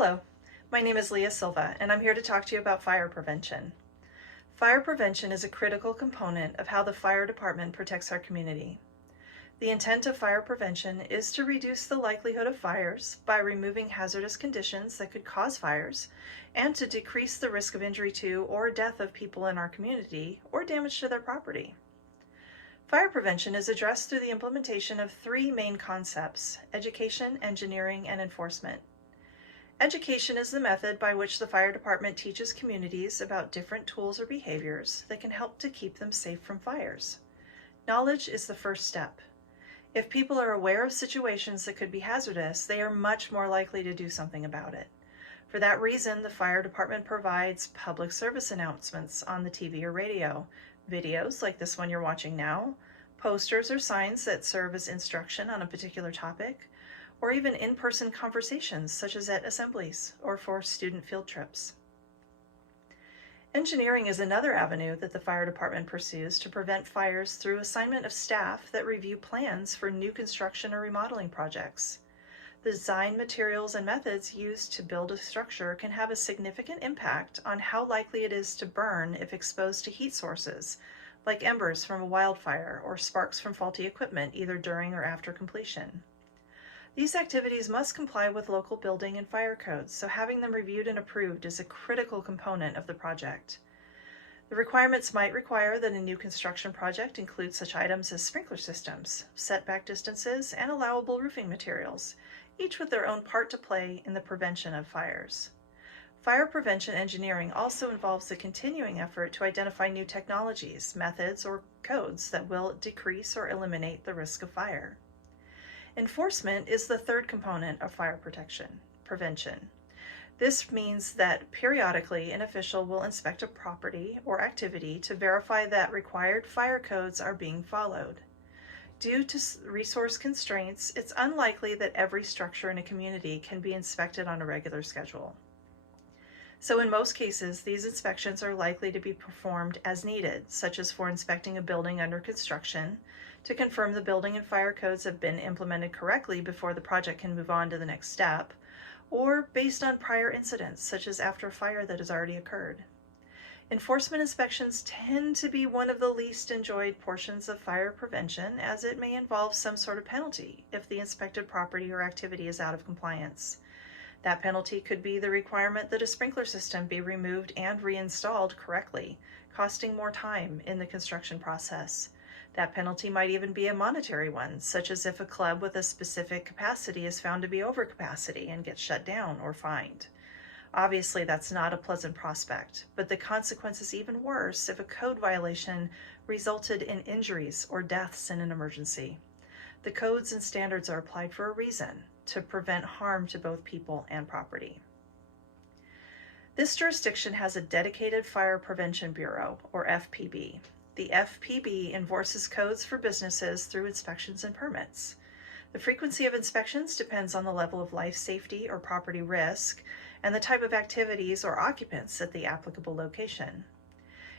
Hello, my name is Leah Silva, and I'm here to talk to you about fire prevention. Fire prevention is a critical component of how the fire department protects our community. The intent of fire prevention is to reduce the likelihood of fires by removing hazardous conditions that could cause fires and to decrease the risk of injury to or death of people in our community or damage to their property. Fire prevention is addressed through the implementation of three main concepts: education, engineering, and enforcement. Education is the method by which the fire department teaches communities about different tools or behaviors that can help to keep them safe from fires. Knowledge is the first step. If people are aware of situations that could be hazardous, they are much more likely to do something about it. For that reason, the fire department provides public service announcements on the TV or radio, videos like this one you're watching now, posters or signs that serve as instruction on a particular topic, or even in-person conversations such as at assemblies or for student field trips. Engineering is another avenue that the fire department pursues to prevent fires through assignment of staff that review plans for new construction or remodeling projects. The design, materials, and methods used to build a structure can have a significant impact on how likely it is to burn if exposed to heat sources, like embers from a wildfire or sparks from faulty equipment either during or after completion. These activities must comply with local building and fire codes, so having them reviewed and approved is a critical component of the project. The requirements might require that a new construction project include such items as sprinkler systems, setback distances, and allowable roofing materials, each with their own part to play in the prevention of fires. Fire prevention engineering also involves the continuing effort to identify new technologies, methods, or codes that will decrease or eliminate the risk of fire. Enforcement is the third component of fire prevention. This means that periodically an official will inspect a property or activity to verify that required fire codes are being followed. Due to resource constraints, it's unlikely that every structure in a community can be inspected on a regular schedule. So in most cases, these inspections are likely to be performed as needed, such as for inspecting a building under construction, to confirm the building and fire codes have been implemented correctly before the project can move on to the next step, or based on prior incidents, such as after a fire that has already occurred. Enforcement inspections tend to be one of the least enjoyed portions of fire prevention, as it may involve some sort of penalty if the inspected property or activity is out of compliance. That penalty could be the requirement that a sprinkler system be removed and reinstalled correctly, costing more time in the construction process. That penalty might even be a monetary one, such as if a club with a specific capacity is found to be over capacity and gets shut down or fined. Obviously, that's not a pleasant prospect, but the consequence is even worse if a code violation resulted in injuries or deaths in an emergency. The codes and standards are applied for a reason, to prevent harm to both people and property. This jurisdiction has a dedicated Fire Prevention Bureau, or FPB. The FPB enforces codes for businesses through inspections and permits. The frequency of inspections depends on the level of life safety or property risk and the type of activities or occupants at the applicable location.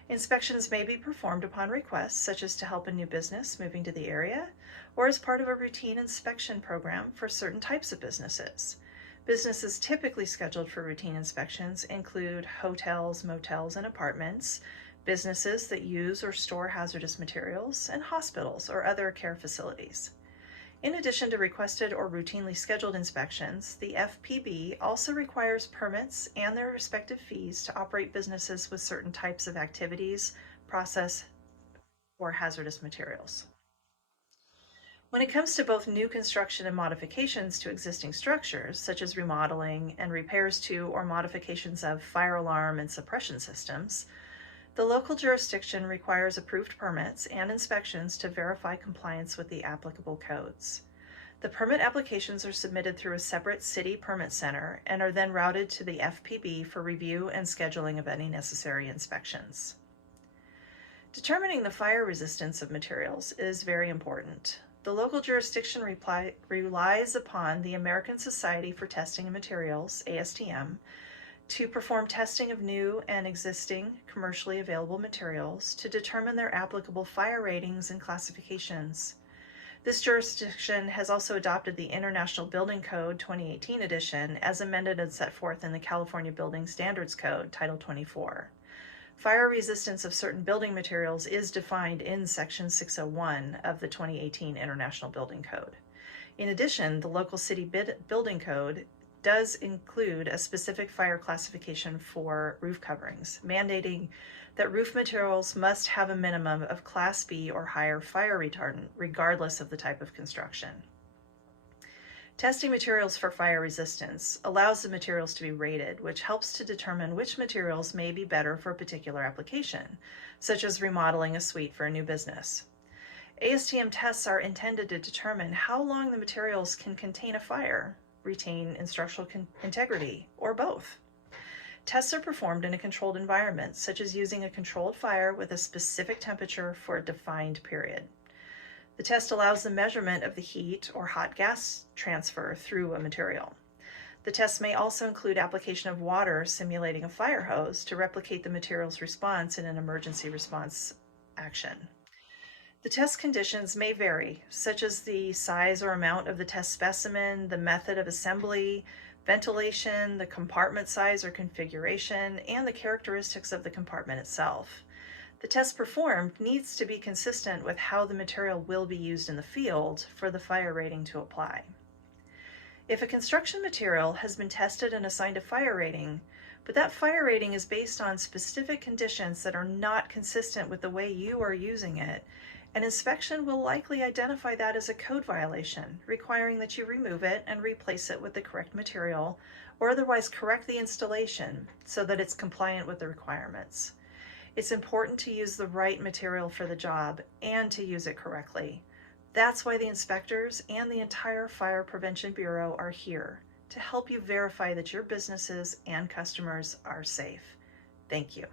Inspections may be performed upon request, such as to help a new business moving to the area, or as part of a routine inspection program for certain types of businesses. Businesses typically scheduled for routine inspections include hotels, motels, and apartments, businesses that use or store hazardous materials, and hospitals or other care facilities. In addition to requested or routinely scheduled inspections, the FPB also requires permits and their respective fees to operate businesses with certain types of activities, process, or hazardous materials. When it comes to both new construction and modifications to existing structures, such as remodeling and repairs to or modifications of fire alarm and suppression systems, the local jurisdiction requires approved permits and inspections to verify compliance with the applicable codes. The permit applications are submitted through a separate city permit center and are then routed to the FPB for review and scheduling of any necessary inspections. Determining the fire resistance of materials is very important. The local jurisdiction relies upon the American Society for Testing of Materials, ASTM, to perform testing of new and existing commercially available materials to determine their applicable fire ratings and classifications. This jurisdiction has also adopted the International Building Code 2018 edition as amended and set forth in the California Building Standards Code, Title 24. Fire resistance of certain building materials is defined in Section 601 of the 2018 International Building Code. In addition, the local city building code does include a specific fire classification for roof coverings, mandating that roof materials must have a minimum of Class B or higher fire retardant, regardless of the type of construction. Testing materials for fire resistance allows the materials to be rated, which helps to determine which materials may be better for a particular application, such as remodeling a suite for a new business. ASTM tests are intended to determine how long the materials can contain a fire, retain structural integrity, or both. Tests are performed in a controlled environment, such as using a controlled fire with a specific temperature for a defined period. The test allows the measurement of the heat or hot gas transfer through a material. The test may also include application of water simulating a fire hose to replicate the material's response in an emergency response action. The test conditions may vary, such as the size or amount of the test specimen, the method of assembly, ventilation, the compartment size or configuration, and the characteristics of the compartment itself. The test performed needs to be consistent with how the material will be used in the field for the fire rating to apply. If a construction material has been tested and assigned a fire rating, but that fire rating is based on specific conditions that are not consistent with the way you are using it, an inspection will likely identify that as a code violation, requiring that you remove it and replace it with the correct material, or otherwise correct the installation so that it's compliant with the requirements. It's important to use the right material for the job and to use it correctly. That's why the inspectors and the entire Fire Prevention Bureau are here to help you verify that your businesses and customers are safe. Thank you.